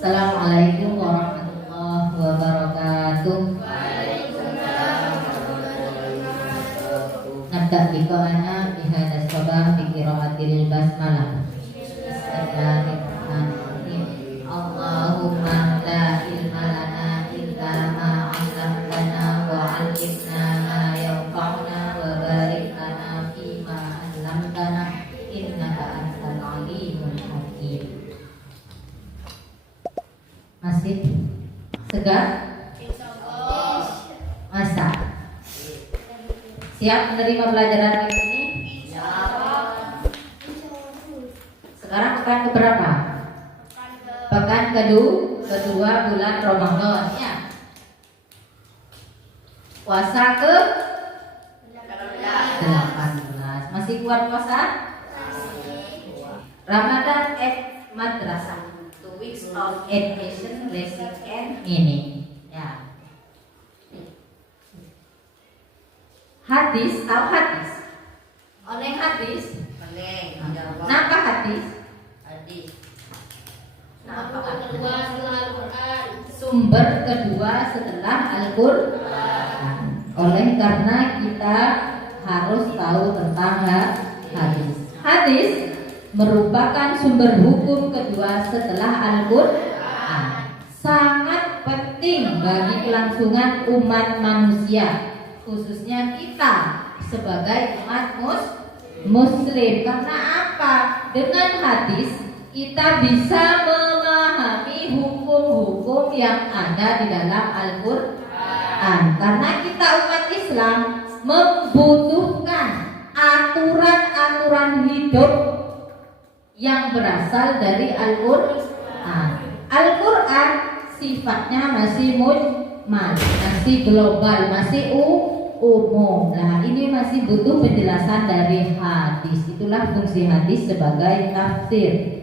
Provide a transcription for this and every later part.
Assalamualaikum warahmatullahi wabarakatuh. Nabda biqa'ana bihadha sabah biqira'atil basmalah. Bismillahirrahmanirrahim. Allahumma la ilma lana illa ma 'allamtana wa 'allimna ma yanfa'una wa barik lana fima 'allamtana innaka antal 'alimul hakim. Masih segar? Masa? Siap menerima pelajaran kali ini? Sekarang pekan keberapa? Pekan kedua bulan Ramadan ya. Puasa ke 18. Masih kuat puasa? Ramadan at madrasah. 2 weeks of education, lesson and meaning. Ya. Hadis, tahu hadis? Oleh hadis? Napa hadis? Sumber kedua setelah Al-Quran. Oleh karena kita harus tahu tentang hadis. Hadis merupakan sumber hukum kedua setelah Al-Quran. Sangat penting bagi kelangsungan umat manusia, khususnya kita sebagai umat muslim. Karena apa? Dengan hadis kita bisa memahami hukum-hukum yang ada di dalam Al-Quran. Karena kita umat Islam membutuhkan aturan-aturan hidup yang berasal dari Al-Quran. Al-Quran sifatnya masih mujmal, masih global, masih umum. Nah, ini masih butuh penjelasan dari hadis. Itulah fungsi hadis sebagai tafsir.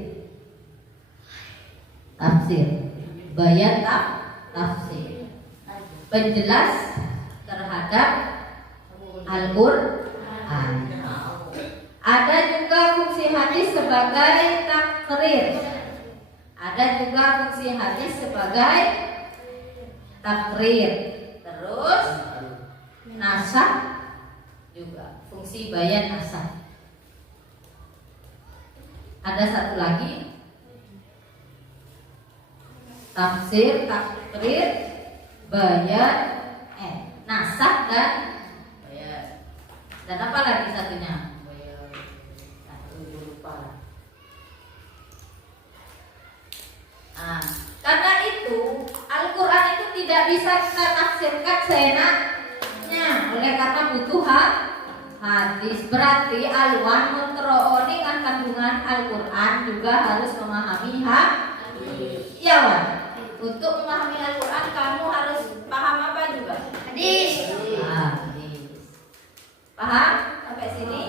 Bayan tafsir. Penjelas terhadap Al-Quran. Ada juga fungsi hadis sebagai takrir. Ada juga fungsi hadis sebagai takrir. Terus nasah juga, fungsi bayan nasah. Ada satu lagi, tafsir, takrir, bayan, nasah dan bayan. Dan apa lagi satunya? Nah, karena itu Al-Quran itu tidak bisa kita tafsirkan seenaknya. Oleh karena butuh hadis. Berarti alwan menterooni kan kandungan Al-Quran juga harus memahami hadis. Iya, Wan. Untuk memahami Al-Quran kamu harus paham apa juga? Hadis. Hadis. Paham sampai sini?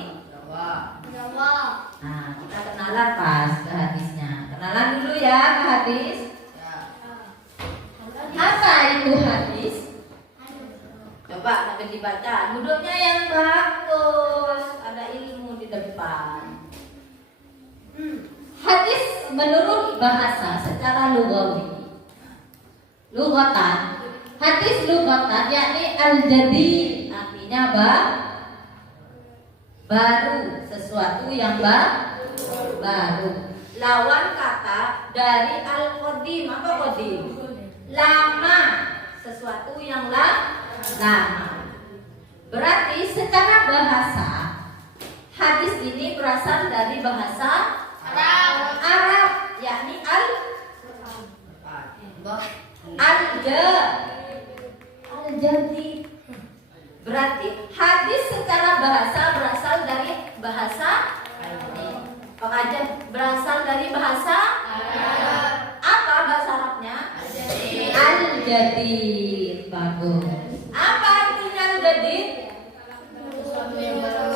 Nah, kita kenalan pas ke hadisnya. Kenalan dulu ya ke hadis. Apa itu hadis? Coba sampai dibaca. Duduknya yang bagus, ada ilmu di depan. Hadis menurut bahasa secara lugawi. Lugatan. Hadis lugatan yakni al-jadid, artinya baru, sesuatu yang baru. Lawan kata dari al-qadim. Apa qadim? Lama, sesuatu yang lama. Berarti secara bahasa hadis ini berasal dari bahasa Arab, yakni al-jadid. Berarti hadis secara bahasa berasal dari bahasa pengajar, berasal dari bahasa apa bahasa Arabnya? Al-jadid. Bagus. Apa artinya al-jadid?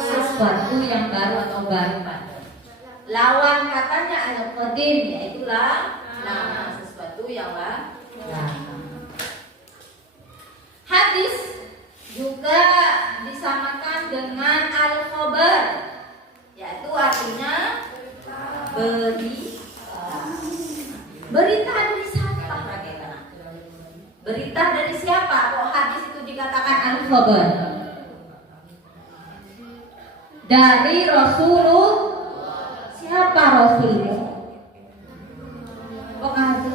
Sesuatu yang baru atau baru. Lawan katanya al-qadim, yaitu lama, sesuatu yang lama. Hadis juga disamakan dengan al-khabar, yaitu artinya berita. Berita dari Berita dari siapa? Kok hadis itu dikatakan al-khabar? Dari Rasulullah. Siapa Rasulullah? Kok ada?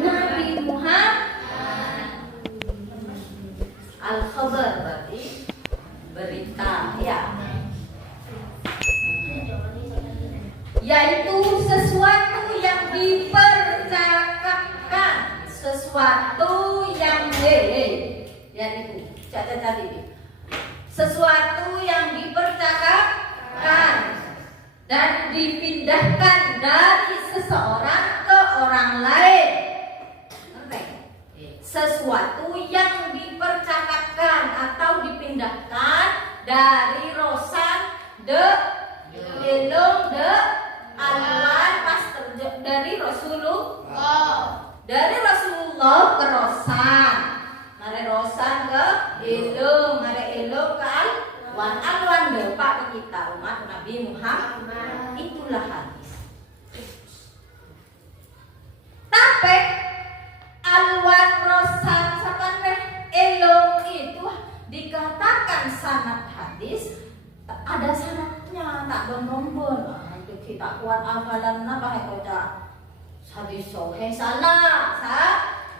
Nabi Muhammad. Al-khabar berarti berita, ya. Yaitu sesuatu yang dipercakapkan, sesuatu yang itu catat ini, sesuatu yang dipercakapkan dan dipindahkan dari seseorang ke orang lain. Sesuatu yang dipercakapkan atau dipindahkan dari rosan elong alwan pas dari Rasulullah, dari Rasulullah ke rosan, mare rosan ke elong, mare elong ke alwan depak ke kita umat Nabi Muhammad. Itulah hadis. Tapi alwan rosan sampai elong itu dikatakan sanad hadis, ada sanadnya, tak bon-bon. Itu kita kuat hafalan apa kota hadis sahih salah,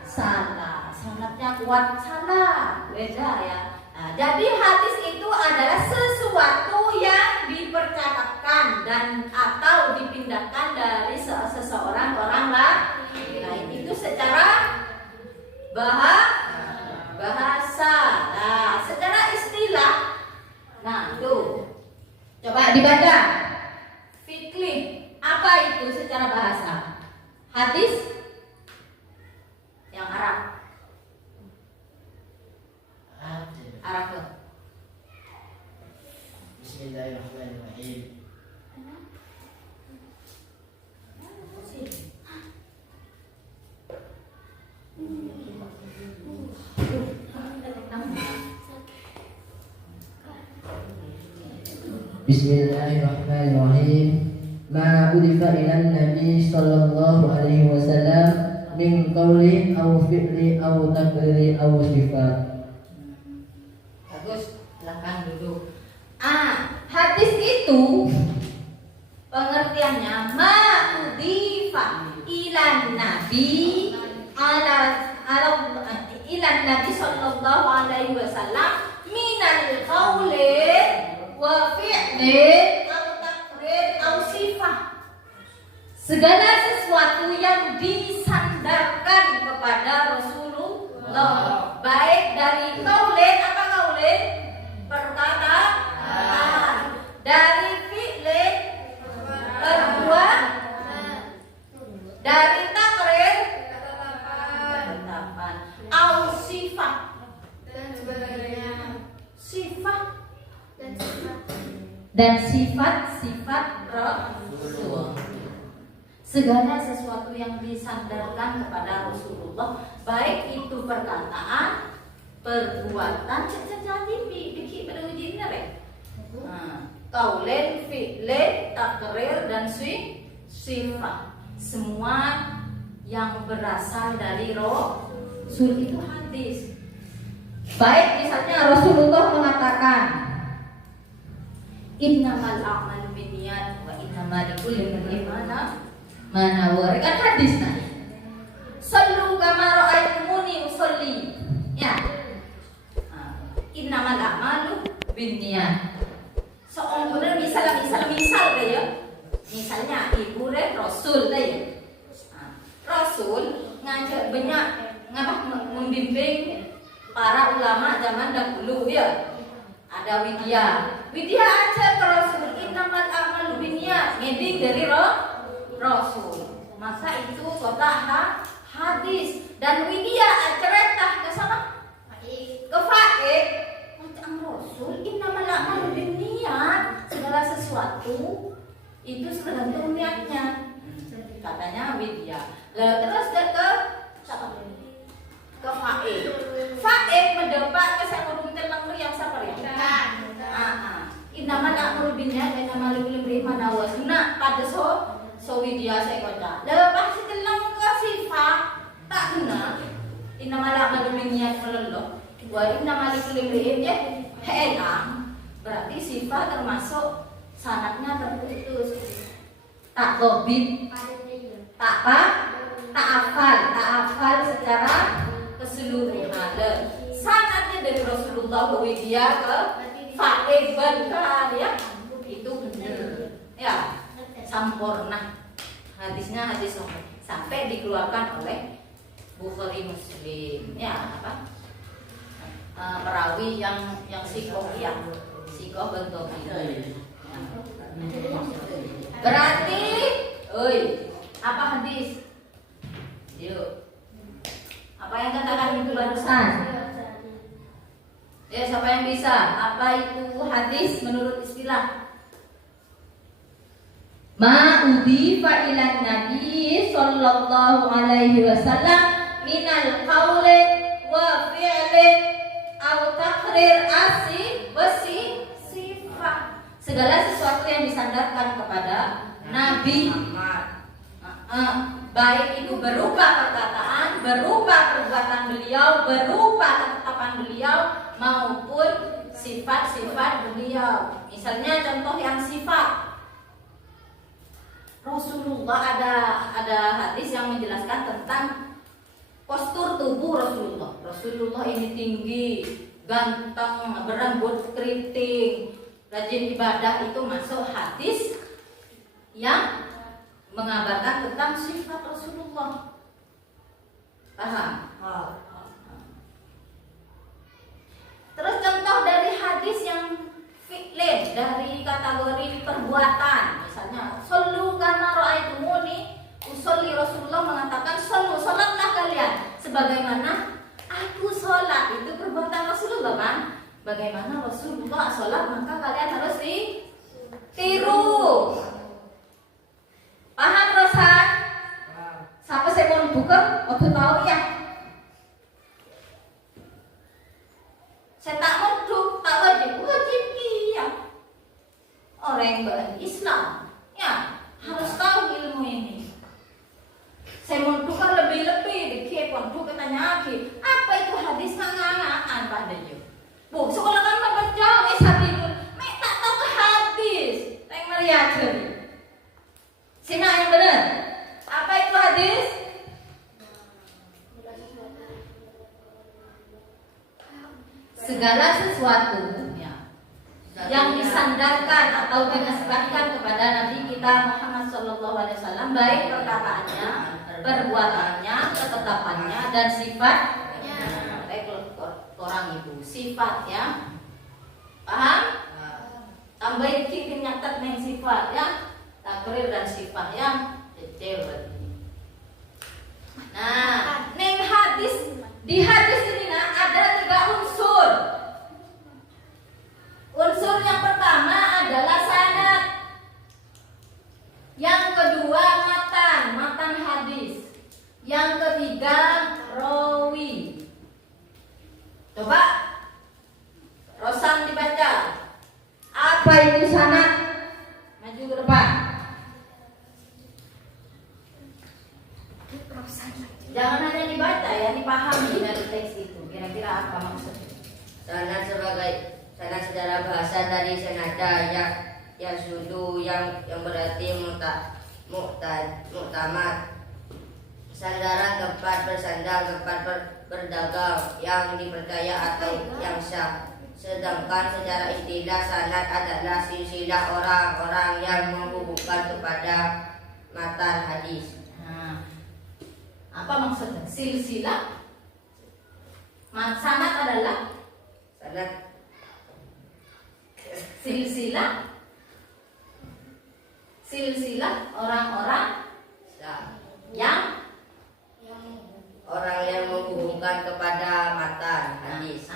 salah. Sanadnya kuat salah, beda ya. Nah, jadi hadis itu adalah sesuatu yang dipercakapkan dan atau dipindahkan dari seseorang orang lain. Itu secara bahasa. Nah, secara istilah, nah tuh coba dibaca. Fikih apa itu secara bahasa? Hadis yang Arab. Arab. Bismillahirrahmanirrahim. Bismillahirrahmanirrahim. Ma udifa ilan Nabi sallallahu alaihi wasallam min qawli aw fi'li aw taqriri aw sifat. Bagus, silakan duduk. Hadis itu pengertiannya ma udifa ilan Nabi ilan Nabi sallallahu alaihi wasallam minal qawli wa fi'li aw taqrir aw sifah. Segala sesuatu yang disandarkan kepada Rasulullah, baik dari qaulin apa qaulin perkataan, dari fi'li perbuatan, dari taqrir ketetapan, aw sifah dan sifat Rasul. Segala sesuatu yang disandarkan kepada Rasulullah, baik itu perkataan, perbuatan, jadi bikin pada uji ini deh. Qaulin, fi'lin, taqrir dan sifat. Semua yang berasal dari Rasul itu hadis. Baik misalnya Rasulullah mengatakan innamal a'malu binniyat wa innamal likulli imrin ma nawa. Kan hadis tadi. Sallu kama ra'aytumuni usolli. Ya. Innamal a'malu binniyat. Seorang misal deh ya. Misalnya ibu deh Rasul deh ya. Rasul ngajak banyak membimbing para ulama zaman dahulu ya. Ada Widya aja ke Rasul, innamal a'malu binniyat, ngeding dari Rasul. Maka itu kota hadis. Dan Widya ceritah ke sana ke Faik tentang Rasul, innamal a'malu binniyat. Segala sesuatu itu tergantung niatnya, katanya Widya. Terus dia ke Faik. Faik mendapat kesanggupun tentang yang sabar ya. Innamal a'malu binniyat wa innamal likulli imrin ma nawa. Nah, pada so Widya saya kata. Lepas telang ke sifat tak guna. inna malak maluminiat melelo wa inna malik limriin ya henang berarti sifat termasuk sanatnya terputus tak dobit tak apa tak hafal secara keseluruhan sanatnya dari Rasulullah bahwa dia ke Fatih Bakar ya itu benar ya sampurna hadisnya hadis sampai dikeluarkan oleh Bukhari Muslim ya apa perawi yang sikoh ya sikoh bentuk itu berarti apa hadis yuk apa yang katakan itu barusan ya siapa yang bisa apa itu hadis menurut istilah ma udifa ilan nabi sallallahu alaihi wasallam minal qawli wa fi'li au taqrir besi sifat segala sesuatu yang disandarkan kepada Nabi baik itu berupa perkataan, berupa perbuatan beliau, berupa ketetapan beliau maupun sifat-sifat beliau. Misalnya contoh yang sifat Rasulullah ada hadis yang menjelaskan tentang postur tubuh Rasulullah. Rasulullah ini tinggi, ganteng, berambut keriting, rajin ibadah, itu masuk hadis yang mengabarkan tentang sifat Rasulullah. Paham? Terus contoh dari hadis yang fi'lin, dari kategori perbuatan, misalnya sallu kama ra'aitumuni usolli, Rasulullah mengatakan sallu, salatlah kalian sebagaimana aku salat. Itu perbuatan Rasulullah kan? Bagaimana Rasulullah salat, maka kalian harus ditiru. Paham Rosan? Siapa saya mau buka? Waktu tahu ya. Saya tak mau tak wajib iya. Orang yang berislam ya harus tahu ilmu ini. Saya mau tukar lebih-lebih dikit, waktu katanya apa itu hadis ngangan pada you. Bu, sekolah kan baca hadis, mek tak tahu hadis. Teng meriaja. Simak yang benar. Apa itu hadis? Segala sesuatu yang disandarkan atau dinisbatkan kepada Nabi kita Muhammad SAW, baik perkataannya, perbuatannya, ketetapannya, dan sifatnya. Baik orang ibu, sifat ya. Paham? Tambahin dikit nyatet nih sifat ya. Takrir dan sifat yang detail berarti. Nah, neng hadis, di hadis ini ada 3 unsur. Unsur yang pertama adalah sanad. Yang kedua matan hadis. Yang ketiga rawi. Coba Rosan dibaca. Apa itu sanad? Maju ke depan. Jangan hanya dibaca ya, dipahami dari teks itu. Kira-kira apa maksudnya? Sanad secara bahasa dari sanada yang sudu yang berarti muktamad. Sandaran, tempat bersandar, tempat berdagang, yang dipercaya atau yang sah. Sedangkan secara istilah sanad adalah silsilah orang-orang yang menghubungkan kepada matan hadis. Apa maksudnya? Silsilah. Sanad adalah silsilah orang-orang yang menghubungkan kepada matan hadis.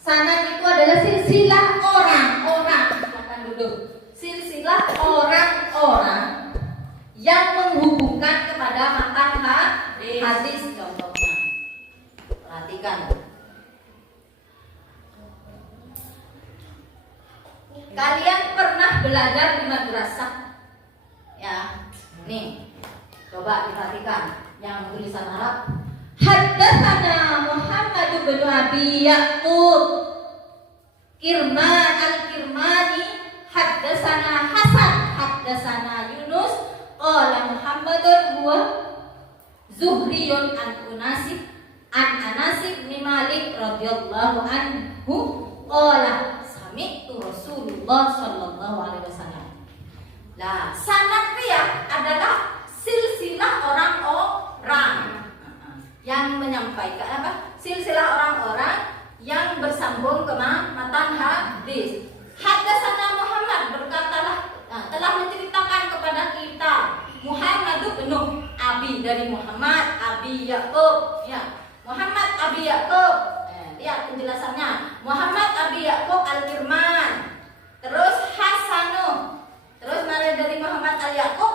Sanad itu adalah silsilah orang-orang. Silakan duduk. Silsilah orang-orang yang menghubungkan kepada matan hadis. Contohnya, perhatikan. Kalian pernah belajar di madrasah? Ya, nih, coba diperhatikan yang tulisan Arab. Haddatsana Muhammad bin Abi Yaqub Kirman al-Kirmani haddatsana Hasan haddatsana Yunus qala Muhammadun huwa Zuhriyun an Anas bin Malik radhiyallahu anhu qala sami'tu Rasulullah sallallahu alaihi wasallam. Nah, sanad dia adalah silsilah orang-orang yang menyampaikan silsilah orang-orang yang bersambung ke matan hadis. Haddatsana Muhammad telah menceritakan kepada kita Muhammad bin Abi dari Muhammad Abi Yaqub ya. Muhammad Abi Yaqub. Lihat penjelasannya. Muhammad Abi Yaqub Al-Kirman. Terus Hasanu. Terus mari dari Muhammad Al-Yaqub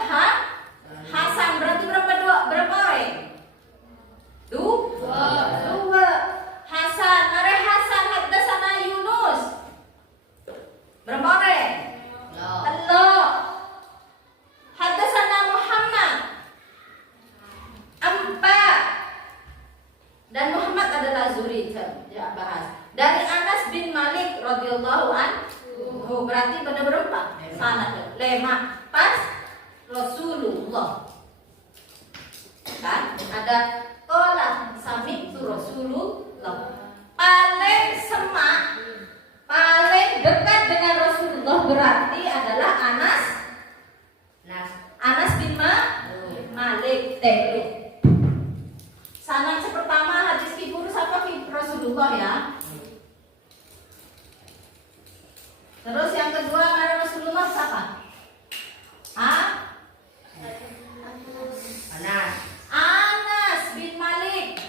Hasan berarti berapa orang? Dua. Hasan, mari Hasan haddatsana Yunus. Berapa orang? Allah. Haddatsana Muhammad. 4. Dan Muhammad adalah Zuri, ya bahas. Dari Anas bin Malik radhiyallahu anhu. Berarti pada berapa? Sanad 5. Pas Rasulullah. Kan? Ada qala sami'tu Rasulullah. Paling dekat dengan Rasulullah berarti adalah Anas bin Malik. Sanad pertama hadis kibur siapa? Rasulullah ya. Terus yang kedua ada Rasulullah siapa? Anas bin Malik.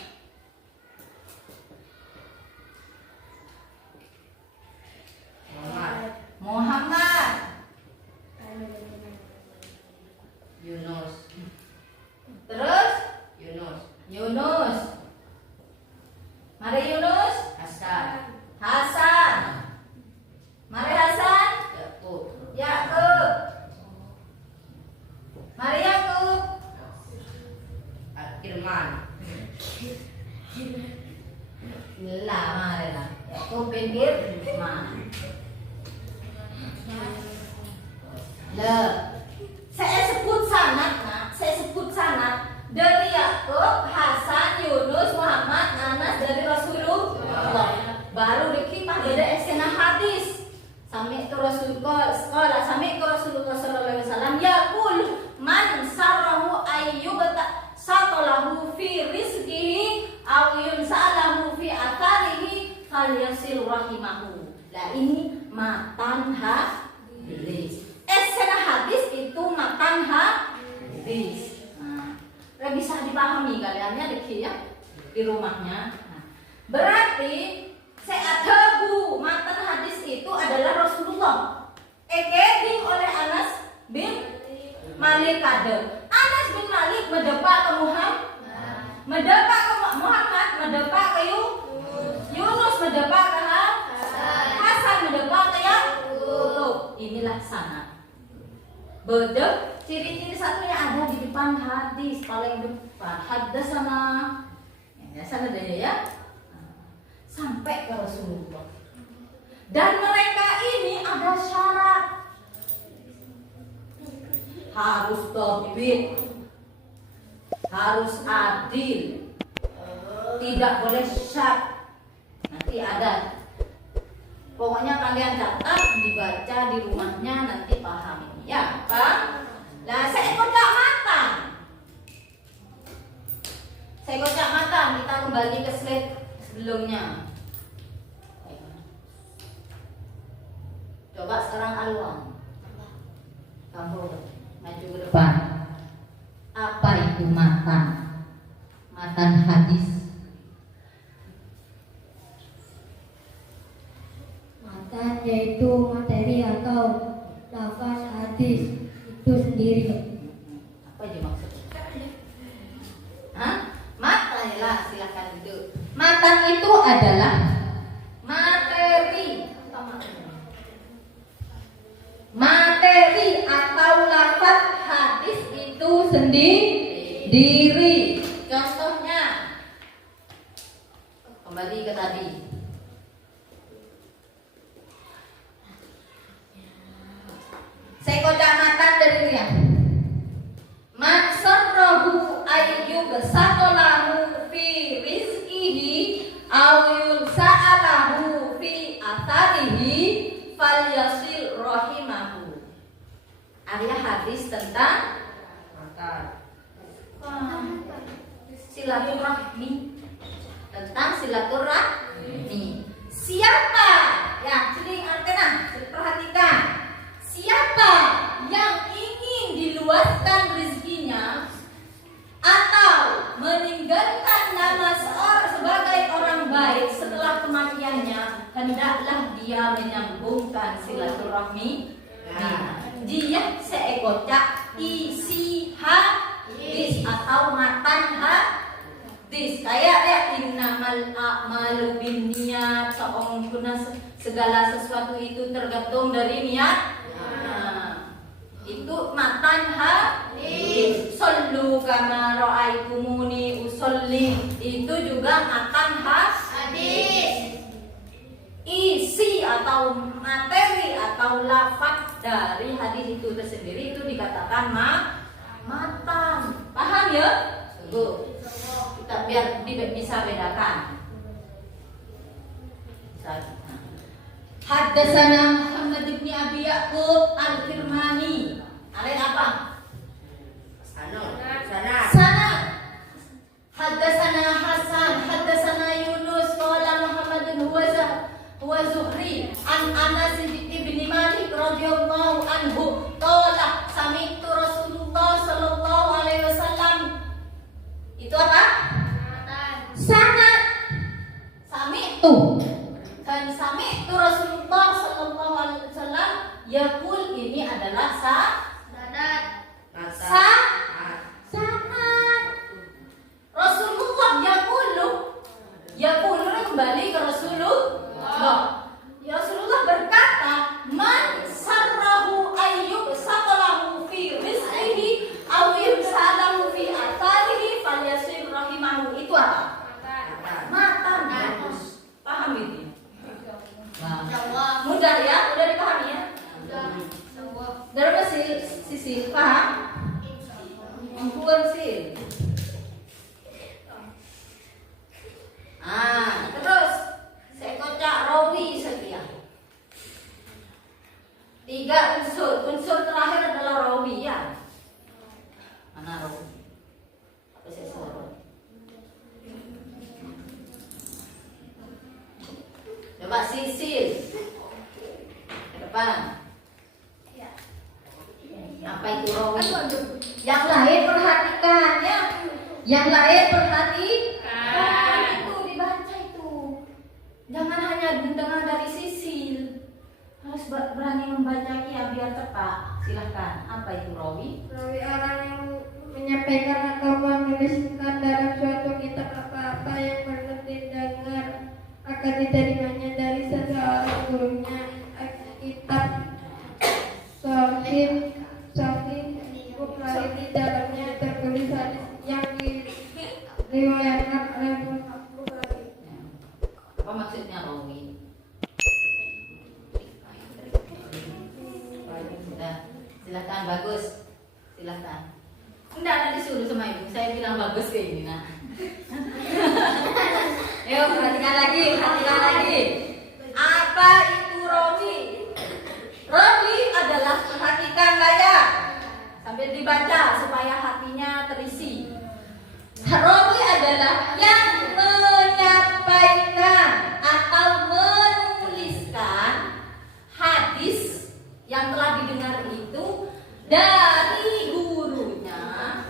Muhammad. Yunus. Terus Yunus. Mari Yunus. Hasan. Mari Hasan. Yaqub. Mari Yaqub. Al-Kirman. Mari lah. Yaqub bin Kirman. Saya sebut sanad dari Yaqub, Hasan, Yunus, Muhammad, Anas dari Rasulullah. Baru dikipah ada esena hadis. Sami'tu Rasulullah sallallahu alaihi wasallam yaqul man sarahu ayyubta satalahu fi rizqihi aw yunsalahu fi atharihi falyasil rahimahu. Lah ini matan hadis. Esena hadis itu matan hadis. Bisa dipahami kaliannya ya di rumahnya. Berarti saya tahu matan hadis itu adalah Rasulullah. Ekeding oleh Anas bin Malik kade. Anas bin Malik mendepak ke Muhammad, mendepak ke Yunus, mendepak ke Hasan, mendepak ke Yaqub. Inilah sanad. Beda ciri-ciri satunya ada di depan hadis paling depan. Haddatsana. Ya sana deh ya. Sampai ke Rasulullah. Dan mereka ini ada syarat. Harus thabit. Harus adil. Tidak boleh syak. Nanti ada. Pokoknya kalian catat, dibaca di rumahnya, nanti paham ini ya, Pak. Nah, seekor mata. Kita kembali ke slide sebelumnya. Coba sekarang Alwan. Kamu maju ke depan. Apa itu matan? Matan hadis. Matan yaitu materi atau lafaz hadis itu sendiri. Apa aja maksudnya? Hah? Matan lah, silakan duduk. Matan itu adalah materi atau lafaz hadis itu sendiri. Contohnya yubsatalahu fi rizqihi aw yunsa'alahu fi atharihi falyasil rahimahu. Ada hadis tentang silaturahmi, tentang silaturahmi. Siapa ya, jadi artinya perhatikan, siapa yang ingin diluaskan rezekinya atau meninggalkan nama seorang sebagai orang baik setelah kematiannya, hendaklah dia menyambungkan silaturahmi. Dia seekor isi hadis atau matan hadis, kayak ya innamal a'malu binniyat, segala sesuatu itu tergantung dari niat. Itu matan hadis. Sallu kama ra'aitumuni usolli, itu juga matan hadis. Isi atau materi atau lafaz dari hadis itu tersendiri itu dikatakan matan. Paham ya? Tunggu. Kita biar bisa bedakan. Haddatsana Muhammad bin Abi Ya'qub Al-Firmani. Ada apa? Sana. Haddatsana Hasan, haddatsana Yunus, qala Muhammadun huwa Zuhri an Anas bin Malik radhiyallahu anhu qala sami'tu Rasulullah sallallahu alaihi wasallam. Itu apa? Sanad. Sami'tu. Dan sami'tu Rasulullah sallallahu alaihi wasallam yaqul, ini adalah sanad. Rasulullah yaqulu kembali ke Rasulullah. Rasulullah berkata, man sarrahu ayyub saqalahu fi rizqihi aw yumsalahu fi atharihi falyasil rahimahu. Itu apa? Matan. Paham ini? Mudah ya? Mudah dipahami ya? Dari sisi paham? Bukan sih. Terus sekocak rawi setia. 3 unsur terakhir adalah rawi ya. Mana rawi? Apa saya suruh? Coba sisil ke depan. Apa itu rawi? Yang lain perhatikan ya. Yang lain perhatikan. Itu dibaca itu. Jangan hanya dengar dari sisil. Harus berani membaca ya biar tepat. Silahkan. Apa itu rawi? Rawi orang yang menyampaikan atau menuliskan dalam suatu kitab apa-apa yang pernah didengar akan diterimanya dari seseorang gurunya. Kitab Sahih Bukhari, di dalamnya tertulis hadis yang diriwayatkan oleh Bukhari. Apa maksudnya rawi? Silahkan, bagus. Silahkan. Enggak disuruh sama ibu, saya bilang bagus kayak ini nah. Ayo perhatikan lagi. Apa itu rawi? Rawi adalah, perhatikan ya, sambil dibaca supaya hatinya terisi. Rawi adalah yang menyampaikan atau menuliskan hadis yang telah didengar itu dari gurunya,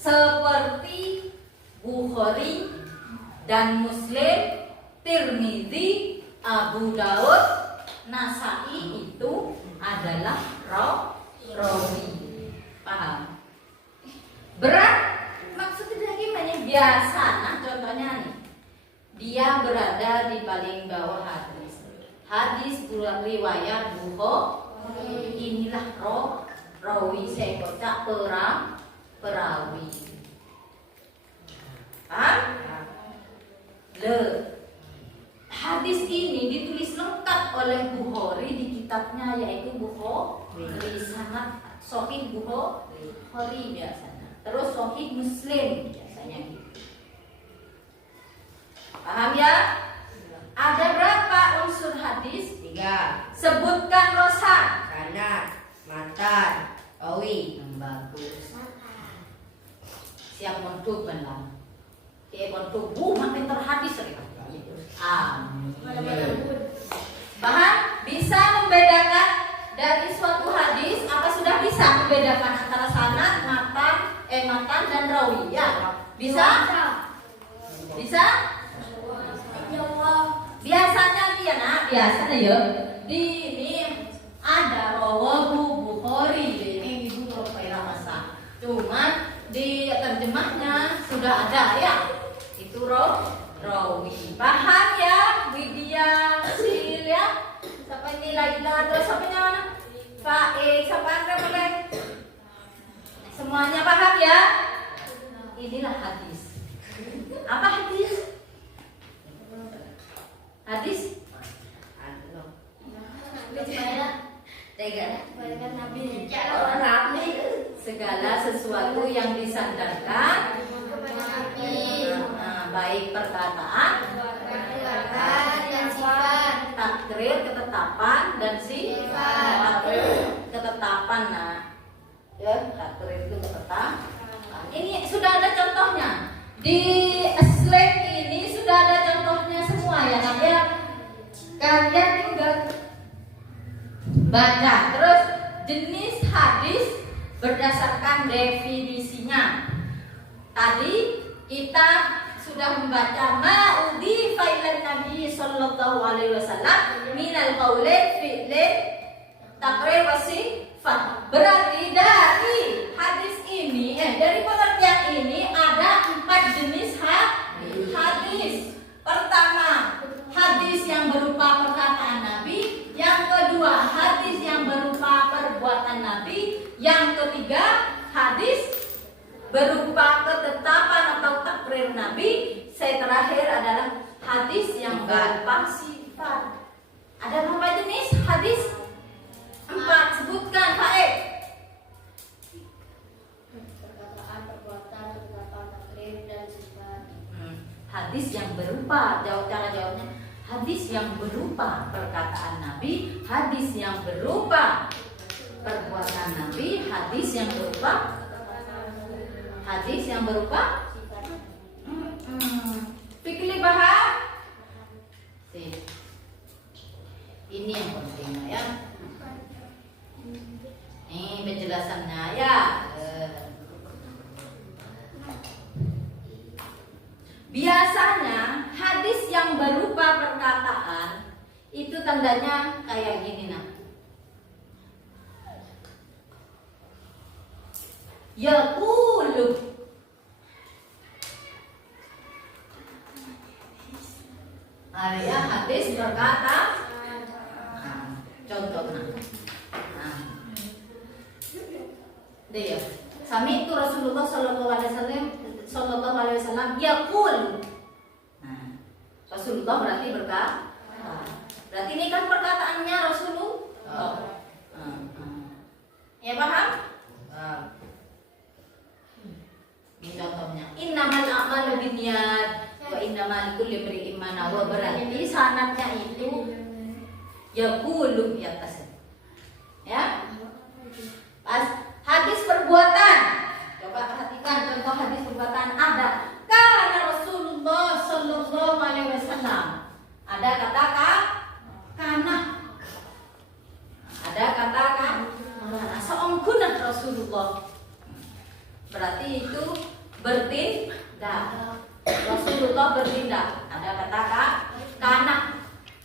seperti Bukhari dan Muslim, Tirmidzi, Abu Daud, Nasai, itu adalah rawi. Paham? Berat maksudnya gimana? Biasa, nah contohnya nih, dia berada di paling bawah hadis riwayat Bukhari, inilah rawi, saya kocak perawi. Paham? Hadis ini ditulis lengkap oleh Bukhari di kitabnya, yaitu Bukhari, sanad Sahih Bukhari biasanya. terus Sahih Muslim biasanya gitu. Paham ya? Ada berapa unsur hadis? 3. Sebutkan Rosan. Sanad, matan, rawi. Bagus. Siap montuk benar. Montuk makin terhadis. Amin. Paham? Bisa membedakan dari suatu hadis, apa sudah bisa membedakan antara sanad, matan dan rawi? Ya. Bisa? Bisa? Ya Allah. Biasanya dia biasanya ya di ini ada rawahu Bukhari, ini ibu Rofaira masa. Cuman di terjemahnya sudah ada ya. Itu rawi. Paham ya? Widya, Sil ya. Sampai ini Laila terus sampai mana? Faik, sampai Andre boleh. Semuanya paham ya? Inilah hadis. Apa hadis? Hadis? Orang Nabi. Segala sesuatu yang disandarkan, baik perkataan, takrir, ketetapan dan sifat. Ketetapan, ya takrir itu ketetapan. Ini sudah ada contohnya di slide ini, sudah ada contohnya semua ya nak ya. Kalian tinggal baca terus jenis hadis berdasarkan definisinya. Tadi kita sudah membaca ma'udhi failan Nabi sallallahu alaihi wasallam minal qaulin fi'lin takrir wa sifat. Berarti dari hadis ini dari pengertian ini ada 4 jenis hadis. Pertama, hadis yang berupa perkataan Nabi. Yang kedua, hadis yang berupa perbuatan Nabi. Yang ketiga, hadis berupa ketetapan atau takrir Nabi. Saya terakhir adalah hadis yang berupa sifat. Ada berapa jenis hadis? 4. Sebutkan, Faik. Perkataan, perbuatan, ketetapan, takrir, dan sifat. Hadis yang berupa, cara jawabnya, hadis yang berupa perkataan Nabi, hadis yang berupa perbuatan Nabi, hadis yang berupa Fikri paham? Sip. Ini yang penting ya. Ini penjelasannya ya. Biasanya hadis yang berupa perkataan itu tandanya kayak gini nah. Yaqulu. Area hadis berkata. Contohnya. Dia. Sami itu Rasulullah sallallahu alaihi wasallam yaqul. Rasulullah berarti berkata. Berarti ini kan perkataannya Rasulullah. Ya paham? Ini contohnya. Innamal a'malu binniyat wa innamal likulli imri'in ma nawa. Berarti sanadnya itu yaqulu di atas. Ya? Pas hadis perbuatan. Coba perhatikan contoh hadis perbuatan ada. Kana Rasulullah sallallahu alaihi wasallam. Ada kata kana. Ada kata kana. Seongkunah Rasulullah. Berarti itu bertindak. Rasulullah bertindak. Ada kata kana.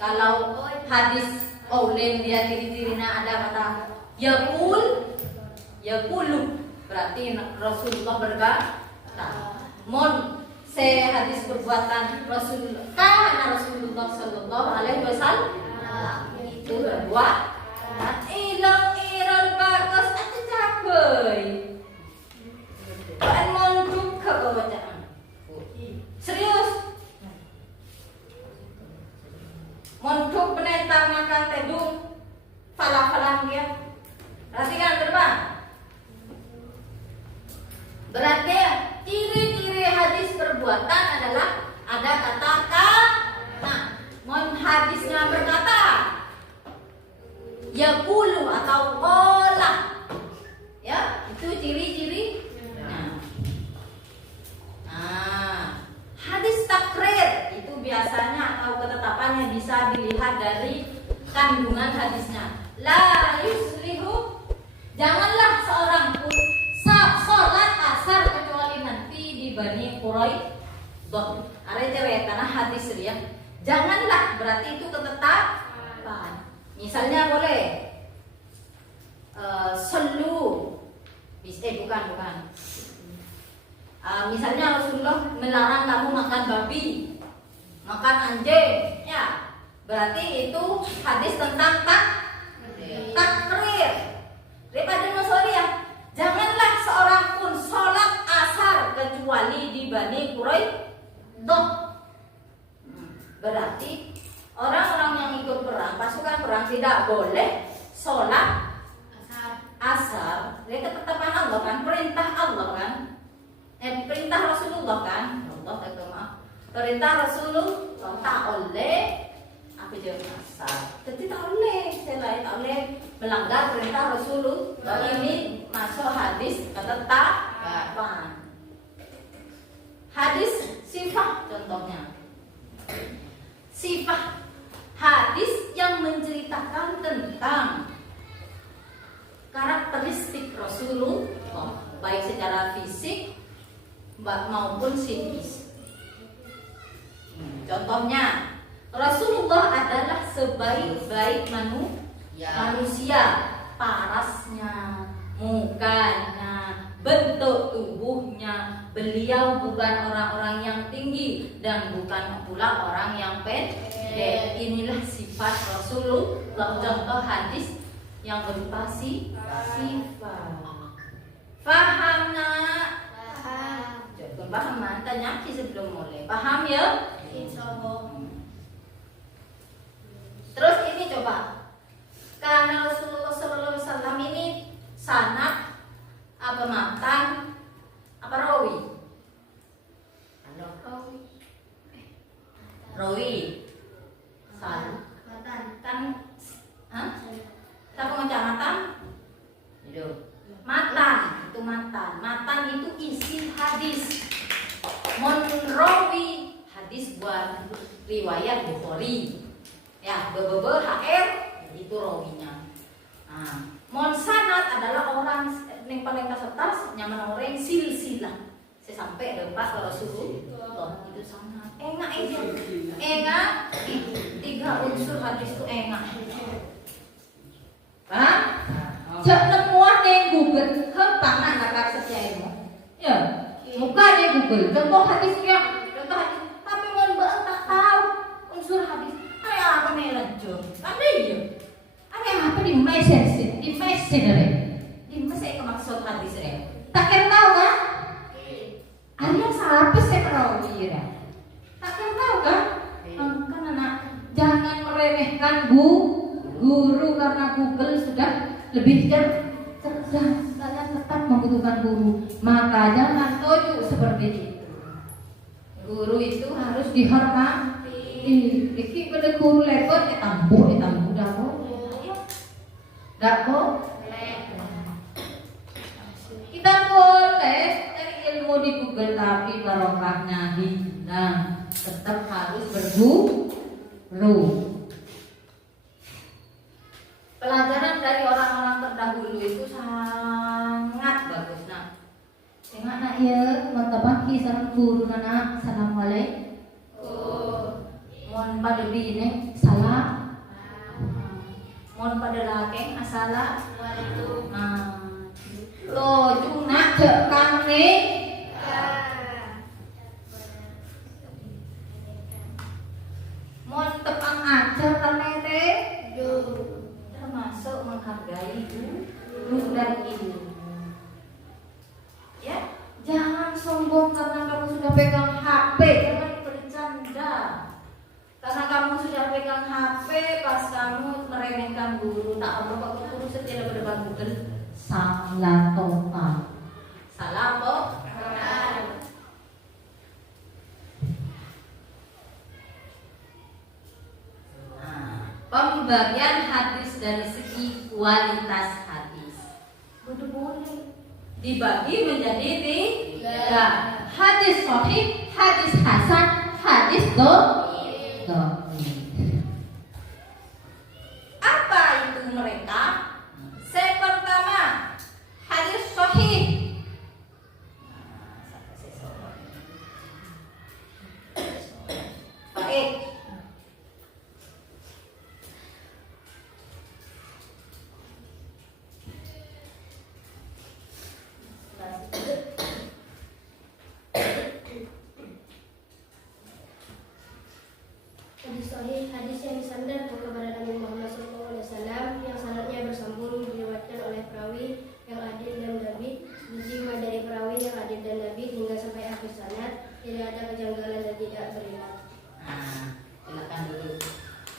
Kalau hadis Qaulin dia ciri-cirinya ada kata yaqulu. Berarti Rasulullah berkata. Mon se hadis perbuatan Rasulullah. Kana Rasulullah sallallahu alaihi wasallam. Itu berbuat. Ilang bagus atau cabai. Kan monduk ke bacaan. Serius. Monduk penentang makan tedung. Falah dia. Perhatikan ke depan. Berarti ciri-ciri hadis perbuatan adalah ada kata kana. Mohon hadisnya berkata yaqulu atau qala. Ya, itu ciri-ciri. Nah, hadis takrir itu biasanya atau ketetapannya bisa dilihat dari kandungan hadisnya. La yuslihu, janganlah seorang pun sholat asar kecuali nanti di Bani Quraidah. Are cewek karena hadis dia. Janganlah berarti itu ketetapan. Misalnya boleh selu, bukan. Misalnya Rasulullah melarang kamu makan babi, makan anjing, ya berarti itu hadis tentang takrir. Daripada Nasrani ya, janganlah seorang pun sholat asar kecuali di Bani Quraidah. Berarti orang-orang yang ikut perang, pasukan perang tidak boleh sholat asar. Dia ketetapan Allah kan, perintah Allah kan, perintah Rasulullah kan, perintah Rasulullah tak oleh apa jawab asar. Jadi tak oleh, selain tak oleh melanggar perintah Rasulullah. Ini masuk hadis ketetapan. Hadis sifat contohnya. Sifat hadis yang menceritakan tentang karakteristik Rasulullah baik secara fisik maupun psikis. Contohnya Rasulullah adalah sebaik-baik manusia, parasnya, mukanya, bentuk tubuhnya. Beliau bukan orang-orang yang tinggi dan bukan pula orang yang pendek. Inilah sifat Rasulullah. Contoh hadis yang berupa sifat. Paham nak? Paham nak? Tanya sebelum mulai. Paham ya? Insyaallah. Terus ini coba. Karena Rasulullah SAW ini sanad apa matan apa rawi? Rawi. Sanad kan kita pemecah matan? Matan, itu matan. Matan itu isi hadis. Rawi hadis buat riwayat Bukhari. Ya, HR itu rawinya. Nah, sanad adalah orang yang paling atas nyaman orang silsilah. Sampai depan ke Rasulullah itu sanad. Enak ini. Enak. 3 unsur hadis itu enak. Hah? Cek nemuan yang Google hempang anak setia ilmu. Ya, muka di Google. Contoh hadisnya, tapi mau tak tahu unsur hadis. Ada apa nih lanjut? Ada ya. Ada apa di message di message maksud hadis ya. Tak kira tahu kan? Ada yang salah pesek rawi ya. Tak kira tahu kan? Kan anak jangan meremehkan guru karena Google sudah lebih cerdas. Kalian tetap membutuhkan guru. Maka jangan tunjuk seperti itu. Guru itu harus dihormati. Iki pada guru lepot ditampu dah kok. Dah kok. Kita boleh cari ilmu di Google tapi barokahnya hilang. Tetap harus berguru. Pelajaran dari orang-orang terdahulu itu sangat bagus. Nah, tengok nak ya, matabaki sarang guru nana, assalamualaikum. Mohon pada bini, salam. Mohon pada lakeng, assalamualaikum. Loh, cuma cek kami. Mohon tepang ajar kanete. Termasuk menghargai guru dan ilmu. Ya, jangan sombong karena kamu sudah pegang HP, jangan bercanda. Karena kamu sudah pegang HP, pas kamu meremehkan guru, tak apa guru setia berdebat Google. Salah total. Salah total. pembagian hadis dari segi kualitas hadis. Boleh dibagi menjadi tiga. Hadis sahih, hadis hasan, hadis dhaif. Apa itu mereka? Yang pertama, hadis sahih. Baik. Hadis sahih, hadis yang disandarkan kepada Nabi Muhammad SAW yang sanadnya bersambung diriwayatkan oleh perawi yang adil dan nabi, dijima dari perawi yang adil dan nabi hingga sampai akhir sanad, tidak ada kejanggalan dan tidak berilat. Silakan dulu.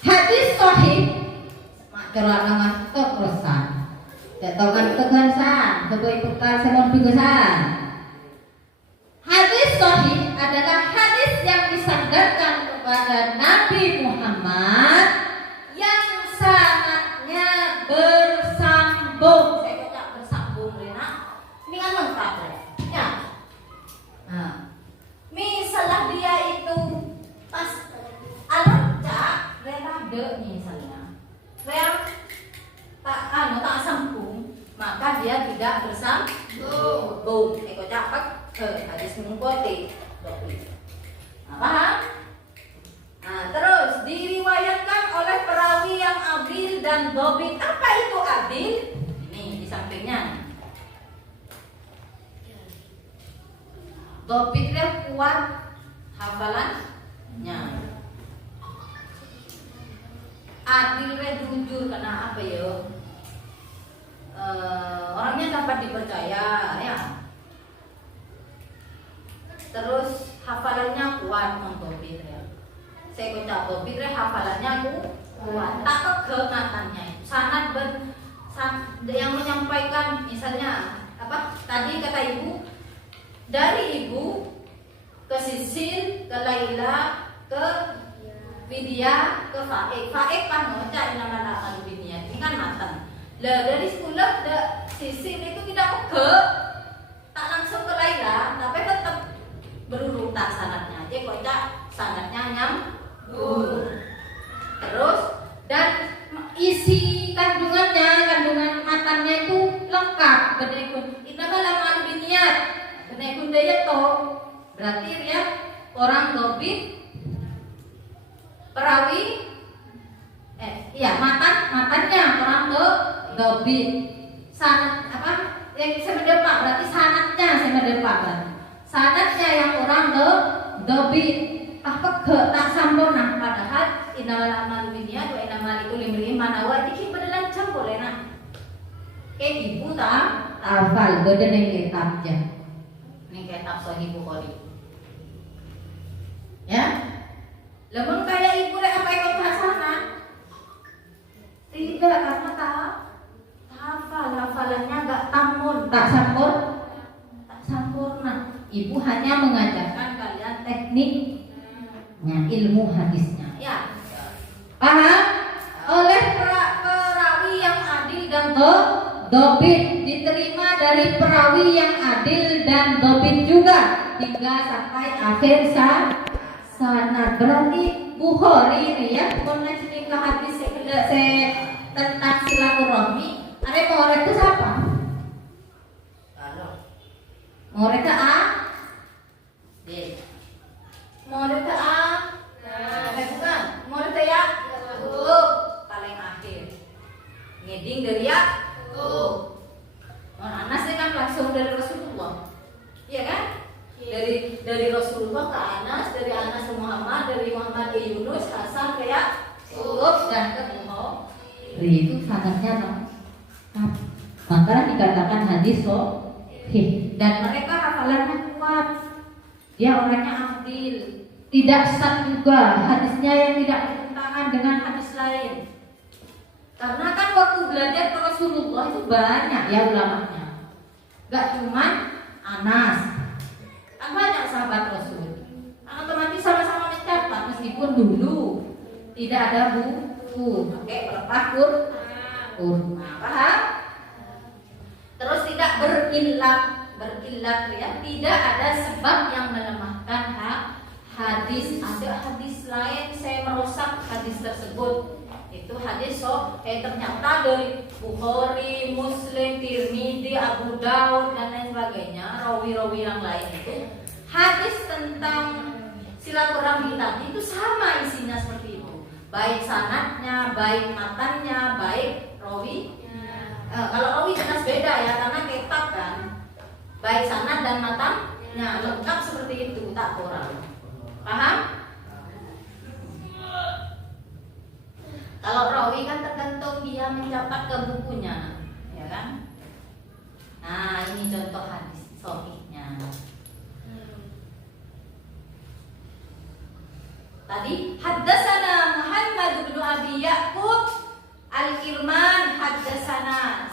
Hadis sahih mak kerana kepresan. Tak tahu kan kegansan, sebagai bekal semua bigasan. Hadis sahih adalah hadis yang disandarkan kepada Nabi Muhammad yang sanadnya bersambung. Saya kata bersambung, Rena. Ini kan lengkap, ya. Nah, misalnya dia itu pas anak relade misalnya, rel tak sambung, maka dia tidak bersambung. Eko capak hadis mengkoti. Nah, paham? Nah, terus diriwayatkan oleh perawi yang adil dan dobit. Apa itu adil? Ini di sampingnya. Dobitnya kuat hafalannya. Adilnya jujur karena apa ya? Orangnya dapat dipercaya, ya. Terus hafalannya kuat mentobit ya. Saya ucap dobit hafalannya kuat. Tak kegengatannya. Sanad yang menyampaikan misalnya apa? Tadi kata ibu dari ibu ke Sisil, ke Laila, ke Widya, ke Faik. Faik kan ngocak nama nama Widya. Ini kan matan. Lah dari sekolah ke Sisil itu tidak ke tak langsung ke Laila, tapi tetap berurutan sanadnya. Jadi kocak sanadnya nyambung. Terus dan isi kandungan matannya itu lengkap. Benaikun. Itu malah niat. Benaikun daya to. Berarti ya orang dobit, perawi, matannya orang dobit. Sanad apa? Yang semedepak berarti sanadnya semedepak berarti. Sanadnya yang orang dobit. Apa tak sempurna padahal innamal a'malu binniyat wa innamal likulli imri'in ma nawa. Iki beneran campur enak. Ibu tak hafal gede ning kitabnya. Ning kitab Sahih Bukhari. Ya? Lemon kayak ibu rek apa ikut hasana? Tidak, karena hafal hafalannya enggak tak sempurna. Ibu hanya mengajarkan kalian tekniknya, ilmu hadisnya. Ya. Paham? Oleh perawi yang adil dan dobit, diterima dari perawi yang adil dan dobit juga hingga sampai akhir sanad. Berarti Bukhari ini ya, bukan cerita hadis tentang silaturahmi. Ada murid itu siapa? Murid A. Murid A. Bukan. Murid ya. Paling akhir. Ngeding dari ya. Anas kan langsung dari Rasulullah. Iya kan? Dari Rasulullah ke Anas, dari Anas ke Muhammad, dari Muhammad ke Yunus, Hasan ke Ya'qub dan ke Muhammad. Itu sanadnya lengkap. Maka dikatakan hadis sahih dan mereka hafalannya kuat. Dia orangnya adil, tidak sesat juga. Hadisnya yang tidak bertentangan dengan hadis lain. Karena kan waktu belajar ke Rasulullah itu banyak ya ulamanya. Gak cuma Anas. Kan banyak sahabat Rasul. Otomatis sama-sama mencatat meskipun dulu tidak ada pakai pelepah kurma, paham? Terus tidak berilat ya, tidak ada sebab yang melemahkan hadis. Ada hadis lain saya merusak hadis tersebut. Itu hadis ternyata dari Bukhari, Muslim, Tirmidzi, Abu Daud dan lain sebagainya, rawi-rawi yang lain itu hadis tentang silaturahmi tadi itu sama isinya seperti itu. Baik sanadnya, baik matannya, baik rawi. Kalau rawi jelas beda ya karena kitab kan. Baik sanad dan matannya lengkap seperti itu, tak kurang. Paham? Kalau rawi kan tergantung dia mencatat ke bukunya, ya kan? Nah, ini contoh hadis sahihnya. Tadi haddatsana Muhammad bin Abi Ya'qub Al-Kirman haddatsana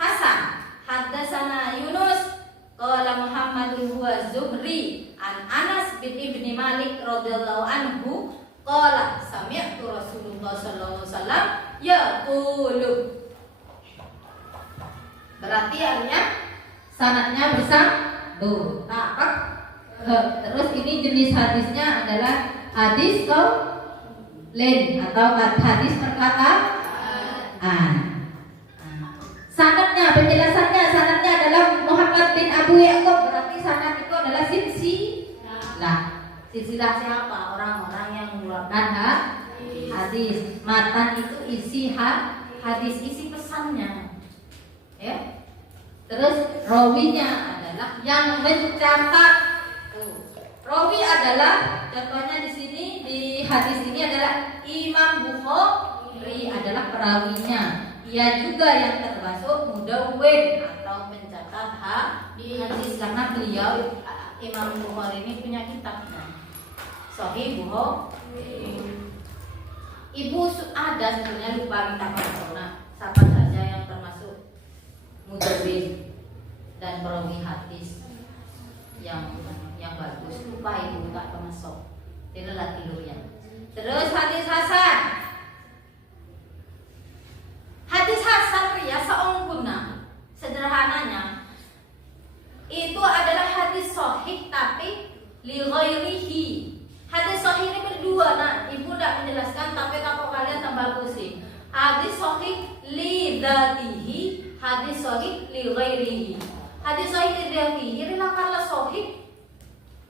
Hasan haddatsana Yunus qala Muhammadun huwa Zuhri an Anas bin Ibni Malik radhiyallahu anhu qala sami'tu Rasulullah sallallahu alaihi wasallam yaqulu. Berarti artinya sanadnya bersambung. Terus ini jenis hadisnya adalah hadis qaulin atau hadis perkataan. Sanadnya, penjelasannya sanadnya adalah Muhammad bin Abu Ya'qub. Berarti sanad itu adalah silsilah. Silsilah siapa? Orang-orang yang mengeluarkan hadis. Matan itu isi hadis, isi pesannya. Ya. Terus rawinya adalah yang mencatat. Rawi adalah contohnya di sini di hadis ini adalah Imam Bukhari adalah perawinya. Ia juga yang termasuk mudawwin atau mencatat hadis karena beliau Imam Bukhari ini punya kitabnya Sahih Bukhari. Ibu ada sebenarnya lupa kita persona siapa saja yang termasuk mudawwin dan perawi hadis yang bagus, lupa ibu tak termasuk. Tidak lagi tidurnya. Terus hadis hasan. Hadis hasan ya seungguna sederhananya itu adalah hadis sahih tapi li ghairihi. Hadis sahih ini berdua, nah ibu tidak menjelaskan tapi kalau kalian tambah pusing. Hadis sahih li dzatihi, hadis sahih li ghairihi. Hadis sahih li dzatihi adalah kalau sahih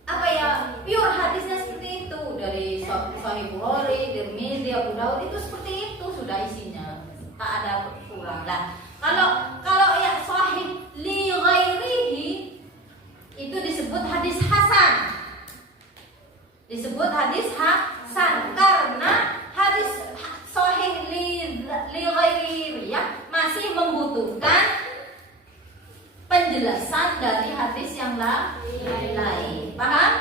apa ya pure hadisnya seperti itu dari Sahih Bukhari, Tirmidzi, Abu Daud itu seperti itu sudah isinya tak ada kurang lah. Kalau ya Sahih li ghairihi itu disebut hadis hasan. Disebut hadis hasan karena hadis Sahih li ghairihi ya masih membutuhkan penjelasan dari hadis yang lain. Paham?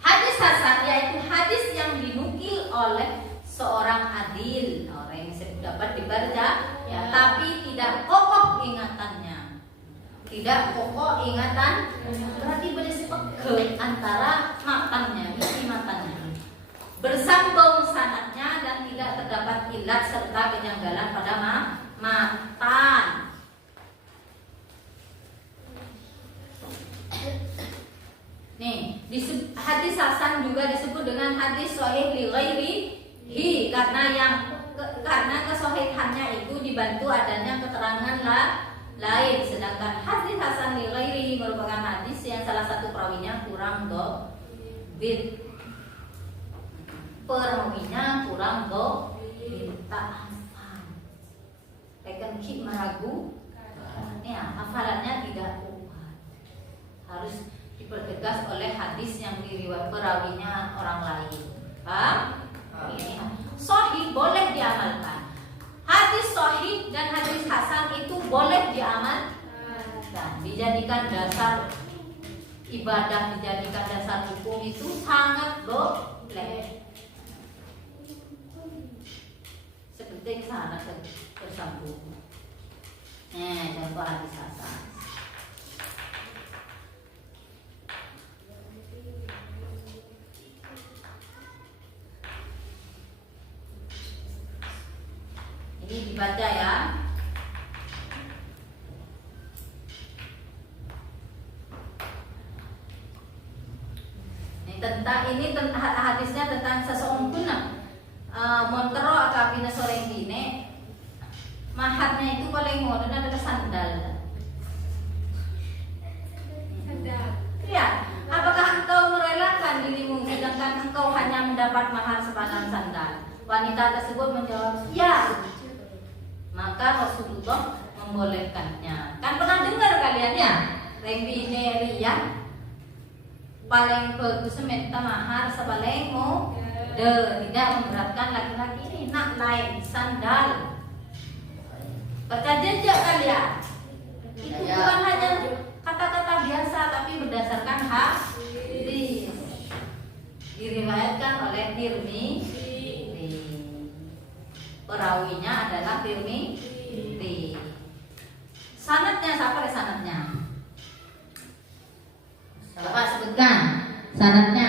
Hadis hasan yaitu hadis yang dinukil oleh seorang adil, orang yang dapat dibaca ya, tapi tidak kokoh ingatannya. Tidak kokoh ingatan berarti bersifat antara matannya, isi matannya. Bersambung sanadnya dan tidak terdapat ilat serta kejanggalan pada matan. Nih, hadis hasan juga disebut dengan hadis sahih li ghairihi karena kesahihannya itu dibantu adanya keterangan lain, sedangkan hadis hasan li ghairihi merupakan hadis yang salah satu perawinya kurang dhabit. Perawinya kurang dhabit, tak hafal. Rekan ki meragu, ya hafalannya tidak kuat. Harus dipertegas oleh hadis yang diriwayatkan perawinya orang lain. Paham? Ini sahih boleh diamalkan. Hadis sahih dan hadis hasan itu boleh diamalkan, dijadikan dasar ibadah, dijadikan dasar hukum itu sangat boleh. Seperti sana bersambung. Contoh hadis hasan. dibaca ya. Ini hadisnya tentang seseorang guna montero akabina soreng dine. Mahatnya itu paling modern adalah sandal. Ya, apakah engkau merelakan dirimu sedangkan engkau hanya mendapat mahar sepasang sandal? Wanita tersebut menjawab, ya. Maka Rasulullah membolehkannya. Kan pernah dengar kalian ya? Rembineria paling bagus minta mahar sepaling tidak memberatkan laki-laki ini nak lain sandal. Baca jejak kalian. Itu bukan hanya kata-kata biasa tapi berdasarkan hadis. Diriwayatkan oleh Tirmidzi. Perawinya adalah Tirmidzi. Sanadnya siapa ya sanadnya? Coba sebutkan sanadnya.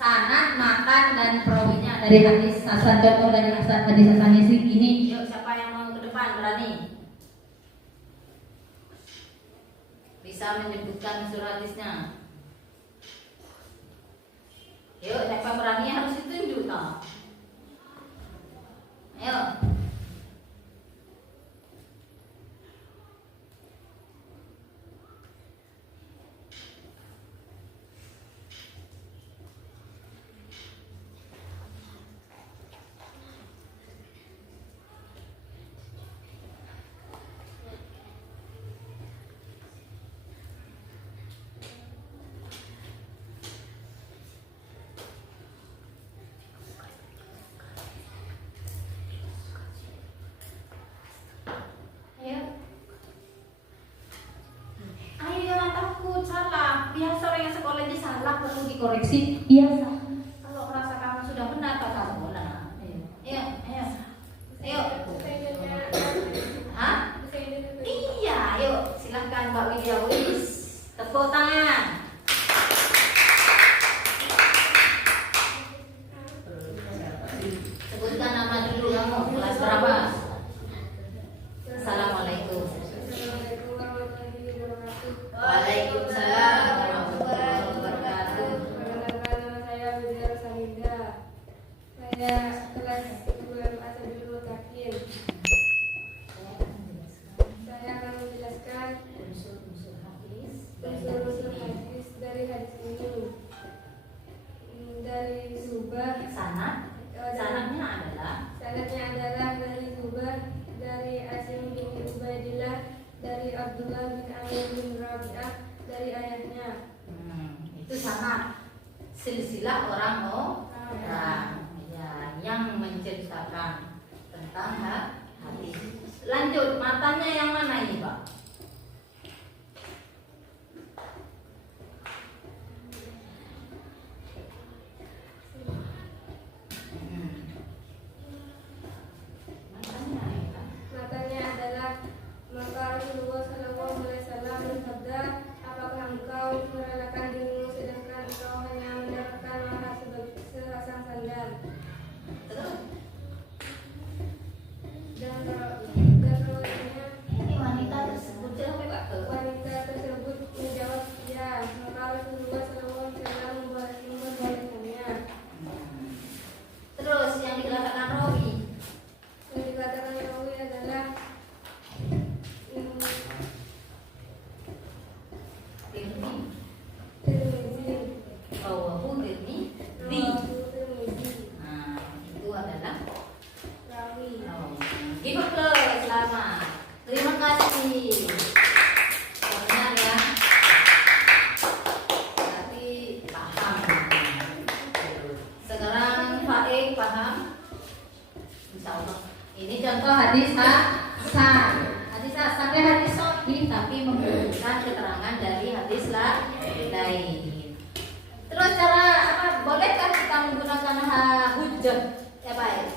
Sanad, matan dan perawinya dari hadis hasan. Contoh dari hadis hasannya sih ini. Yuk, siapa yang mau ke depan berani? Bisa menyebutkan unsur hadisnya. Yuk, siapa berani harus ditunjuk toh. Ayo. Biasa orang yang sekolah aja salah perlu dikoreksi biasa. Kalau merasa kamu sudah benar tak kamu benar. Ayo. Hah? Iya, ayo silahkan Mbak Widya Wis. Tepuk tangan. Sebutkan nama dulu kamu, kelas berapa? Assalamualaikum. Waalaikumsalam warahmatullahi wabarakatuh. Saya Widya Rosalinda. Saya kelas 10 Asabul Mutakin. Saya akan menjelaskan unsur hadis dari hadis ini. Dari Zubah. Sanadnya adalah dari Zubah, dari Asim bin Ubaidillah, dari Abdullah bin Amir bin Rabi'ah, dari ayahnya. Itu sanad silsilah orang ya, yang menceritakan tentang hadis. Lanjut, matanya yang mana ini Pak? Matanya adalah maka Rasulullah SAW bersabda, apakah engkau merelakan dirimu sedangkan engkau hanya mendapatkan mahar sepasang sandal? Dan rawinya Ini wanita tersebut wanita tersebut menjawab ya, maka Rasulullah SAW membolehkannya. Terus yang dikatakan rawi. Yang dikatakan rawi adalah Tirmidzi. Tirmidzi. Tirmidzi. Nah, itu adalah Rawi. Give applause, selamat. Terima kasih. Benar ya. Tapi paham. Sekarang Faik paham? Insya Allah. Ini contoh hadis hasan. Hadis hasan dan hadis sahih tapi membutuhkan keterangan dari hadis lain. Terus cara apa? Bolehkah kita menggunakan hujjah? Ya baik.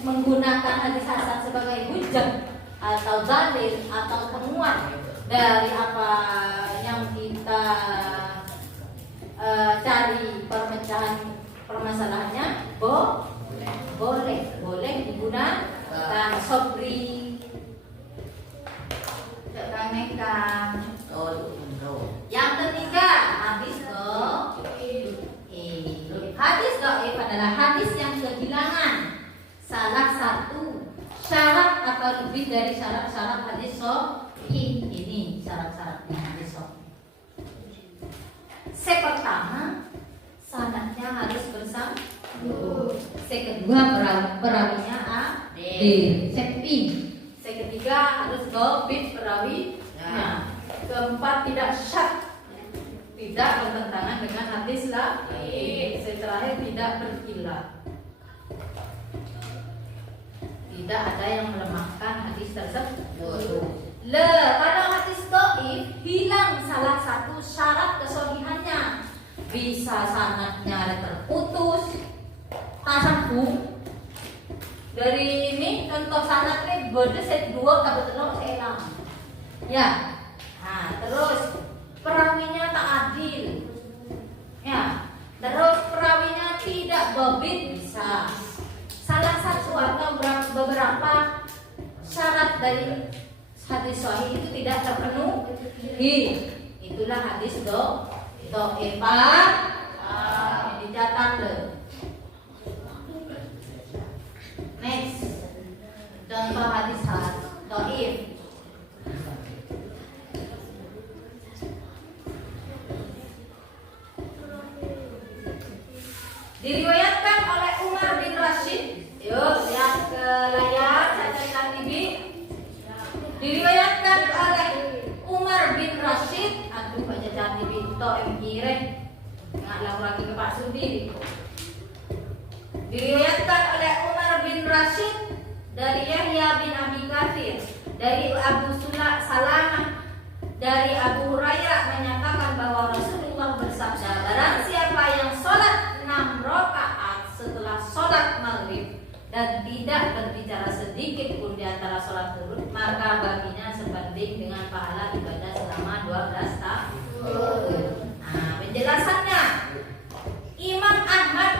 Menggunakan hadis hasan sebagai hujjah atau dalil atau penguat dari apa yang kita cari pemecahan permasalahannya boleh digunakan. dan Sobri. Kang Nekang. Yang ketiga, hadis dhaif. Hadis dhaif adalah hadis yang kehilangan salah satu syarat atau lebih dari syarat-syarat hadis sahih. Ini syarat-syaratnya hadis sahih. Pertama, sanadnya harus bersambung. Kedua, perawinya adil. Ketiga, harus dhabit perawinya. Keempat, tidak syadz, tidak bertentangan dengan hadis lain. Terakhir, tidak berkhilaf. Tidak ada yang melemahkan hadis tersebut. Pada hadis dhaif hilang salah satu syarat kesohihannya. Bisa sanadnya terputus, tasambung. Dari ini contoh sanadnya beda set 2 kebetulan saya hilang. Ya. Nah, terus perawinya tak adil. Ya. Terus perawinya tidak dhabit bisa. Salah satu atau beberapa syarat dari hadis sahih itu tidak terpenuhi. Itulah hadis dhaif. Dicatat deh. Next, contoh hadis dhaif. Diriwayatkan oleh Umar bin Rashid. Yuk, lihat ke layar, saya TV. Diriwayatkan oleh Umar bin Rashid. Aduh, baca TV itu ireng. Nggak lagi ke Pak Sudi. Diriwayatkan oleh Umar bin Rashid dari Yahya bin Abi Katsir, dari Abu Salamah, dari Abu Hurairah menyatakan bahwa Rasulullah bersabda, barang siapa yang sholat 6 rakaat setelah sholat maghrib dan tidak berbicara sedikit pun di antara sholat tersebut, maka baginya sebanding dengan pahala ibadah selama 12 tahun. Nah, penjelasannya, Imam Ahmad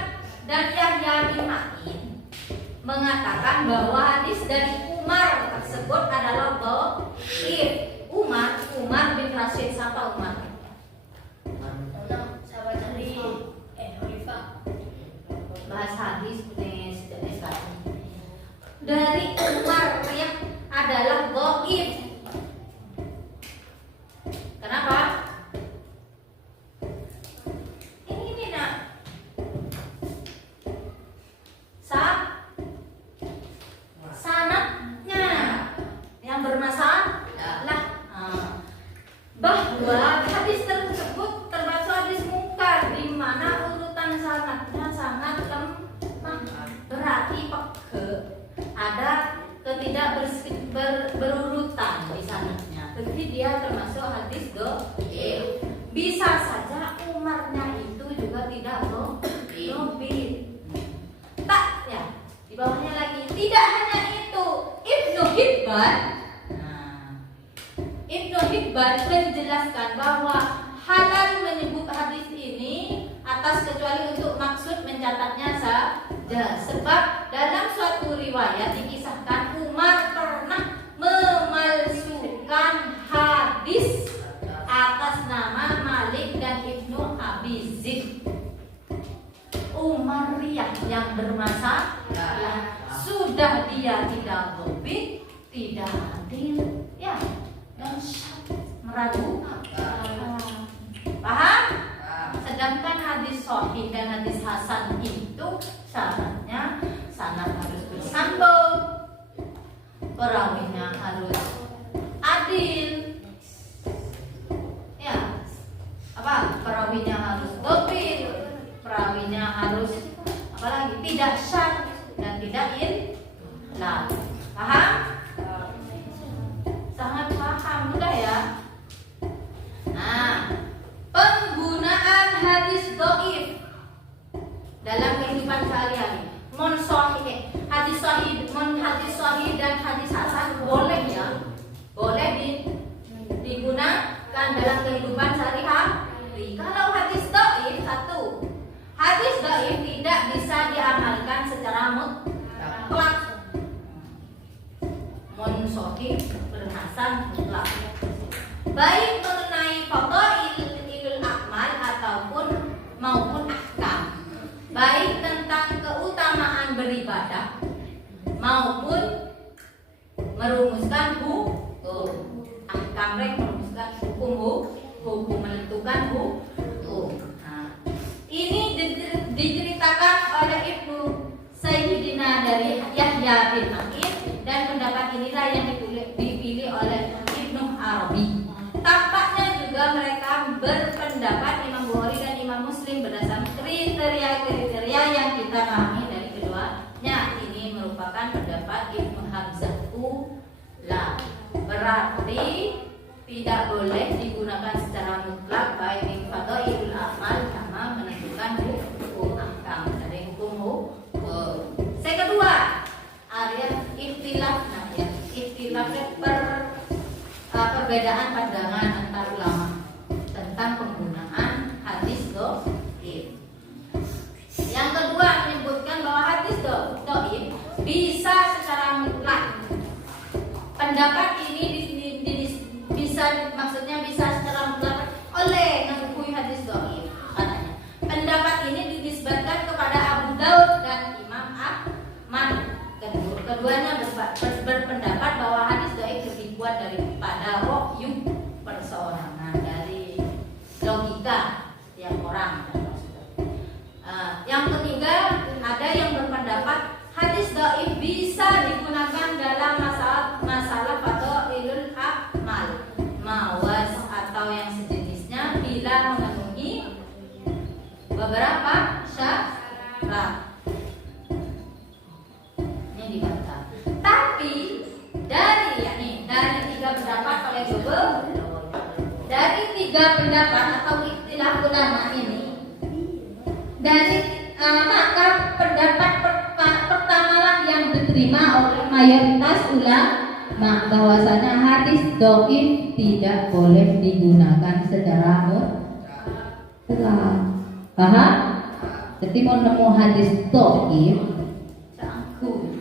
dan Yahya bin Ma'in mengatakan bahwa hadis dari Umar tersebut adalah dhaif. Umar bin Rashid, siapa Umar? Sahabat dari Khalifah. Bahas hadis punya sejak dari Umar yang adalah dhaif. Kenapa? Ini nak. Sanadnya yang bermasalah. Bahwa hadis tersebut termasuk hadis munkar, di mana urutan sanadnya sangat lemah. Berarti ada berurutan di sanadnya. Jadi dia termasuk hadis dhaif. Bisa saja Umarnya itu juga tidak dhaif. Tak ya. Di bawahnya lagi, tidak hanya itu, Ibnu Hibban menjelaskan bahwa halal menyebut hadis ini atas kecuali untuk maksud mencatatnya saja. Sebab dalam suatu riwayat dikisahkan Umar pernah memalsukan hadis atas nama Malik dan Ibnu Abi Zib. Umariyah yang bermasalah, sudah dia tidak dhaif, tidak adil, ya, dan meragukan. Paham? Sedangkan hadis sahih dan hadis hasan itu syaratnya sanad harus bersambung, perawinya harus adil, ya, perawinya harus dhaif, perawinya harus apalagi tidak syadz dan tidak ilal. Paham? Sangat paham, mudah ya. Nah, penggunaan hadis dhaif dalam kehidupan sehari-hari. Hadis sahih dan hadis hasan boleh ya. baik mengenai fadhailul a'mal ataupun maupun ahkam, baik tentang keutamaan beribadah maupun merumuskan hukum. Ahkam merumuskan hukum menentukan hukum. Nah, ini diceritakan oleh Ibnu Sayyidina dari Yahya bin Ma'in, dan pendapat inilah yang dipilih oleh Ibnu Arabi. Tampaknya juga mereka berpendapat, Imam Bukhari dan Imam Muslim, berdasarkan kriteria yang kita pahami dari keduanya. Ini merupakan pendapat Ibnu Hamzah Ula. Berarti tidak boleh digunakan secara mutlak baik di fadhailul amal sama menentukan hukum ahkam dari hukum. Saya kedua, area ikhtilaf. Nah, ya, ikhtilafnya perbedaan pandangan antar ulama tentang penggunaan hadis dhaif. Yang kedua menyebutkan bahwa hadis dhaif bisa secara mutlak. Pendapat ini maksudnya bisa secara mutlak oleh menghukumi hadis dhaif katanya. Pendapat ini dinisbatkan kepada Abu Daud dan Imam Ahmad. Keduanya berpendapat bahwa hadis dhaif lebih kuat daripada wahyu perseorangan, dari logika setiap orang. Yang ketiga, ada yang berpendapat hadis dhaif bisa digunakan dalam masalah fadhailul a'mal, mawas atau yang sejenisnya bila memenuhi beberapa syarat. Ini dibaca. Tapi dari tiga pendapat oleh dari tiga pendapat atau istilah ulama ini, maka pendapat pertamalah yang diterima oleh mayoritas ulama, bahwasanya hadis dhaif tidak boleh digunakan secara mutlak. Paham? Jadi mau nemu hadis dhaif,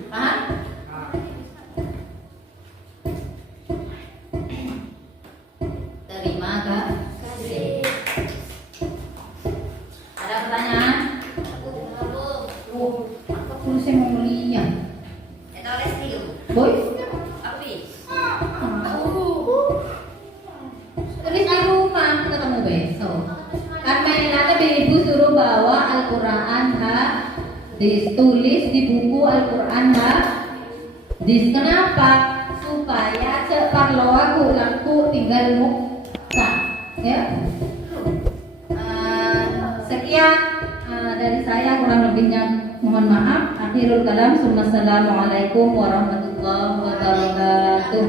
paham? Terima kasih. Ada pertanyaan? Apa tulisnya mau lihat? Eta oleh sih. Boy? Tapi Tulis di rumah, ketemu besok. Kan mainannya ibu suruh bawa Al-Quran ditulis di buku Al-Quran kenapa? Supaya parlo aku langku tinggal muksa, ya. Sekian dari saya, kurang lebihnya mohon maaf. Akhirul kalam. Assalamualaikum warahmatullahi wabarakatuh.